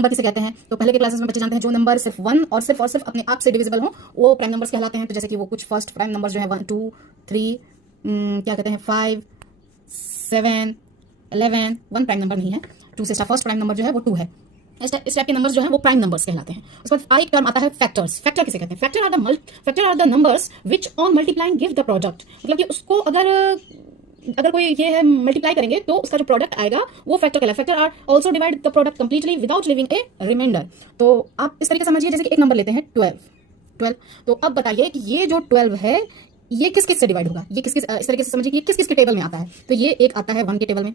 Number किसे कहते हैं? तो पहले के क्लासेस में बच्चे जानते हैं जो नंबर सिर्फ वन और सिर्फ अपने आप से डिविजिबल हो वो प्राइम नंबर्स कहलाते हैं। तो जैसे कि वो कुछ फर्स्ट प्राइम नंबर जो है 1 2 3 क्या कहते हैं 5 7 11 1 प्राइम नंबर नहीं है, 2 से फर्स्ट प्राइम नंबर जो है वो 2 है। इस टाइप के नंबर्स जो है वो प्राइम नंबर्स कहलाते हैं। उसके बाद एक टर्म आता है फैक्टर्स। फैक्टर किसे कहते हैं? Factor are the numbers which on multiplying give the product. मतलब कि उसको अगर कोई ये है मल्टीप्लाई करेंगे तो उसका जो प्रोडक्ट आएगा वो फैक्टर कहलाएगा। Factor are also divide the product completely without living a reminder. तो आप इस तरीके से समझिए जैसे कि एक नंबर लेते हैं 12। तो अब बताइए कि ये जो 12 है ये किस किस से डिवाइड होगा? ये किस किस इस तरीके से समझिए कि ये किस किस के टेबल में आता है। तो ये एक आता है 1 के टेबल में,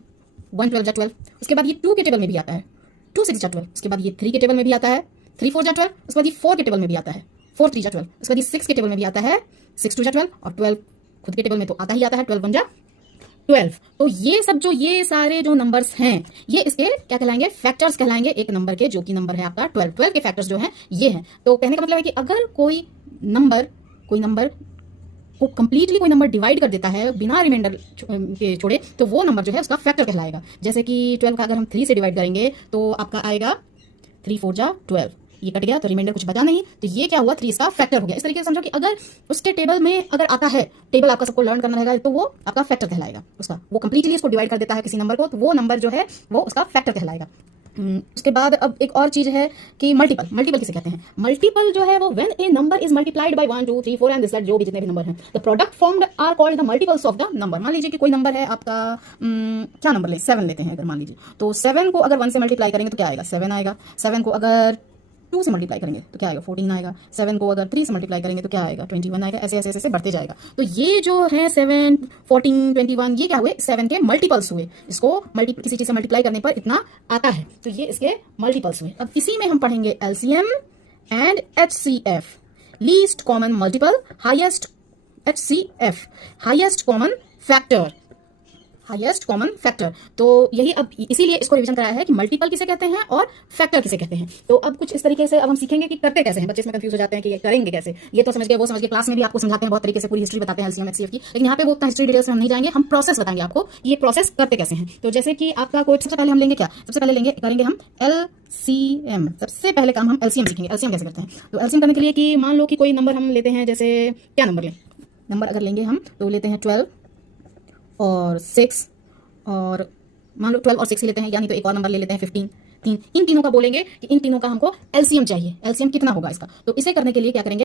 1 12 जा 12। उसके बाद ये 2 के टेबल में भी आता है, 2 6 जा 12। उसके बाद ये 3 के टेबल में भी आता है, 3 4 जा 12। उसके बाद ये 4 के टेबल में भी आता है, 4 3 जा 12। उसके बाद ये 6 के टेबल में भी आता है, 6 2 जा 12। और 12 खुद के टेबल में तो आता ही आता है, 12 1 जा 12। तो ये सब जो ये सारे जो नंबर्स हैं ये इसके क्या कहलाएंगे? फैक्टर्स कहलाएंगे एक नंबर के, जो कि नंबर है आपका 12 के फैक्टर्स जो हैं ये हैं। तो कहने का मतलब है कि अगर कोई नंबर को कंप्लीटली कोई नंबर डिवाइड कर देता है बिना रिमाइंडर के छोड़े तो वो नंबर जो है उसका फैक्टर कहलाएगा। जैसे कि 12 का अगर हम 3 से डिवाइड करेंगे तो आपका आएगा 3 4 जा 12। ये कट गया तो रिमाइंडर कुछ बचा नहीं, तो ये क्या हुआ 3 इसका फैक्टर हो गया। इस तरीके से समझो कि अगर उसके टेबल में अगर आता है, टेबल आपका सबको लर्न करना रहेगा तो वो आपका फैक्टर कहलाएगा। उसका वो कंप्लीटली उसको डिवाइड कर देता है किसी नंबर को तो वो नंबर जो है वो उसका फैक्टर कहलाएगा। उसके बाद अब एक और चीज है कि मल्टीपल किसे कहते हैं? मल्टीपल जो है वो when a number is multiplied by 1 2 3 4 and this that, जो भी जितने भी नंबर हैं the product formed are called the multiples of the number. मान लीजिए कि कोई नंबर है आपका क्या नंबर ले 7 लेते हैं अगर मान लीजिए, तो 7 को अगर 1 से मल्टीप्लाई करेंगे तो क्या आएगा? 7 आएगा। 7 को अगर 2 से मल्टीप्लाई करेंगे तो क्या आएगा? 14 आएगा। 7 को अगर 3 से मल्टीप्लाई करेंगे तो क्या आएगा? 21 आएगा। ऐसे ऐसे ऐसे बढ़ते जाएगा। तो ये जो है 7 14 21 ये क्या हुए? 7 के मल्टीपल्स हुए। इसको किसी चीज से मल्टीप्लाई करने पर इतना आता है तो ये इसके मल्टीपल्स हुए। अब इसी में हम पढ़ेंगे LCM and HCF. Least common multiple, highest HCF, highest common factor. तो यही अब इसीलिए इसको रिवीजन कराया है कि मल्टीपल किसे कहते हैं और फैक्टर किसे कहते हैं। तो अब कुछ इस तरीके से अब हम सीखेंगे कि करते कैसे हैं। बच्चे इसमें कंफ्यूज हो जाते हैं कि ये करेंगे कैसे, ये तो समझ गए वो समझ गए, क्लास में भी आपको समझाते हैं बहुत तरीके से, पूरी हिस्ट्री बताते हैं एलसीएम एचसीएफ की। लेकिन यहाँ पे वो उतना हिस्ट्री डिटेल्स में हम नहीं जाएंगे, हम प्रोसेस बताएंगे आपको ये प्रोसेस करते कैसे हैं। तो जैसे कि आपका कोई सबसे पहले हम लेंगे क्या? सबसे पहले करेंगे हम एलसीएम। सबसे पहले काम हम एलसीएम सीखेंगे। एलसीएम कैसे करते हैं? तो एलसीएम करने के लिए कि मान लो कि कोई नंबर हम लेते हैं, जैसे क्या नंबर लें? नंबर अगर लेंगे हम तो लेते हैं 12 और 6, और मान लो 12 और 6 ही लेते हैं, यानी तो एक और नंबर ले लेते हैं 15 3। इन तीनों का बोलेंगे कि इन तीनों का हमको एलसीएम चाहिए। एलसीएम कितना होगा इसका? तो इसे करने के लिए क्या करेंगे?